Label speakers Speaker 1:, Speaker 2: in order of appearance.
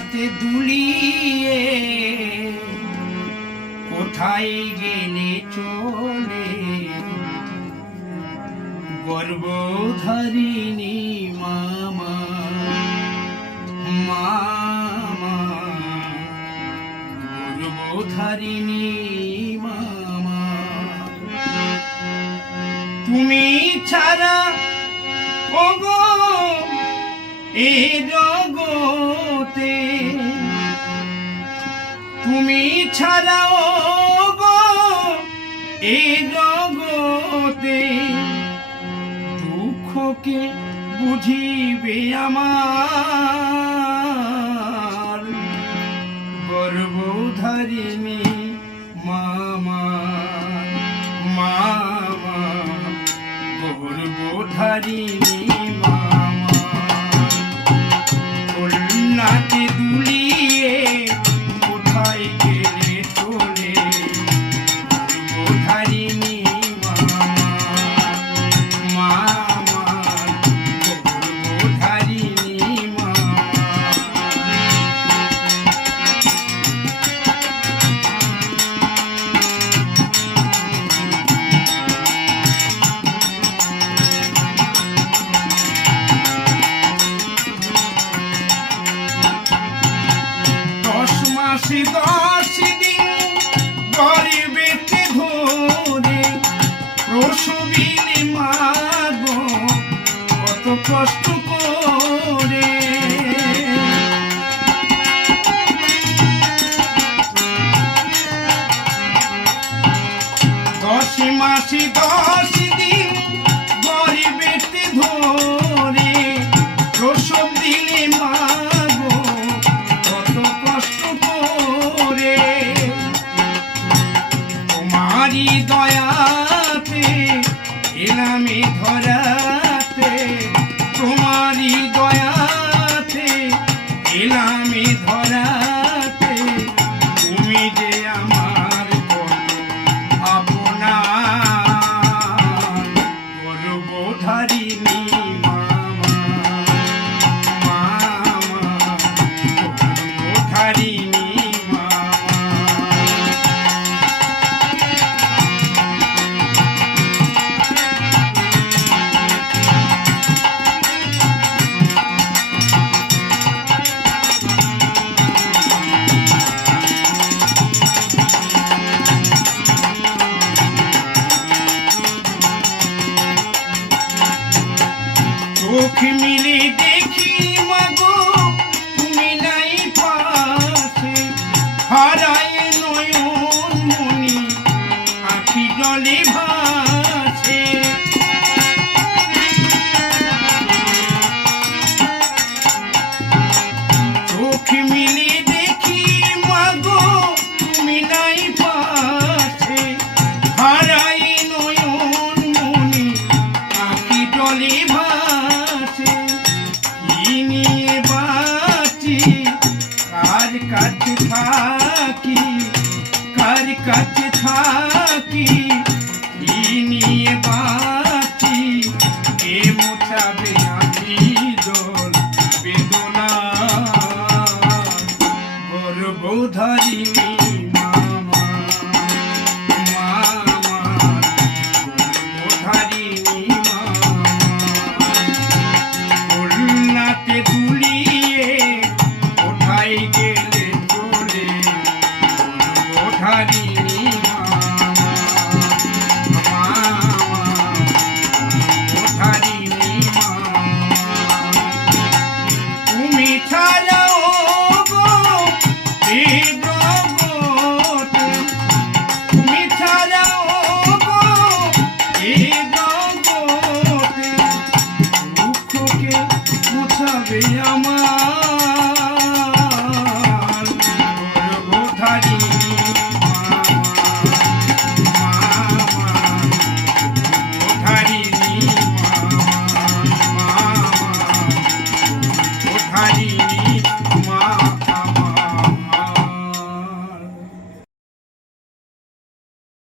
Speaker 1: নাতে দুলিয়ে কোথায় গেলে চলে? গর্ভধারিণী মামা মামা গর্ভধারিণী মামা। তুমি ছাড়া ওগো এ জগতে তুমি ছাড়াও গো এ জগতে। দুঃখকে বুঝিবে আমার গর্ভধারিণী মামা মামা গর্ভধারিণী মাসে দশ দিন গরিবেতে ধরে প্রসবিলে মাগো কত কষ্ট করে। দশ মাসে দশ চোখ মিলে দেখি মাগো তুমি নাই পাশে। হারায় থাকি কার কাছে থাকি নিয়ে বাঁচি? কে মোটাবে আমি দোল বেদনা? করব ধরিনি